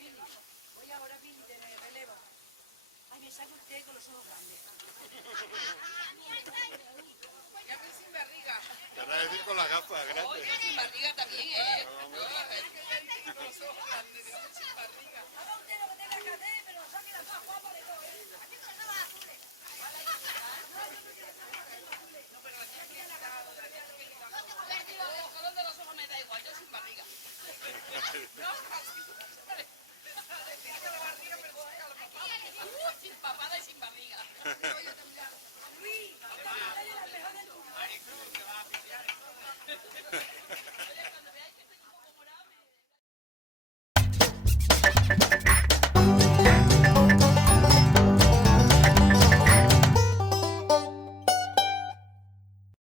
Billy. Voy ahora, Billy, te relevo. Ay, me sale usted con los ojos grandes. Ya ves sin barriga. Te vas a decir con las gafas grandes. Oye, sin barriga también, ¿eh? Es que ya dice con los ojos grandes, digo, sin barriga. Haga usted lo que tenga que hacer, pero saque las más guapas de todo, ¿eh? Aquí con las tabas azules. No, pero la tía que está, la tía que está. El color de los ojos me da igual, yo sin barriga. No, así. Decir que la barriga, pero saca la papada. Sin papada y sin barriga. Luis, dale la mejor del mundo. Maricruz, que va a pelear.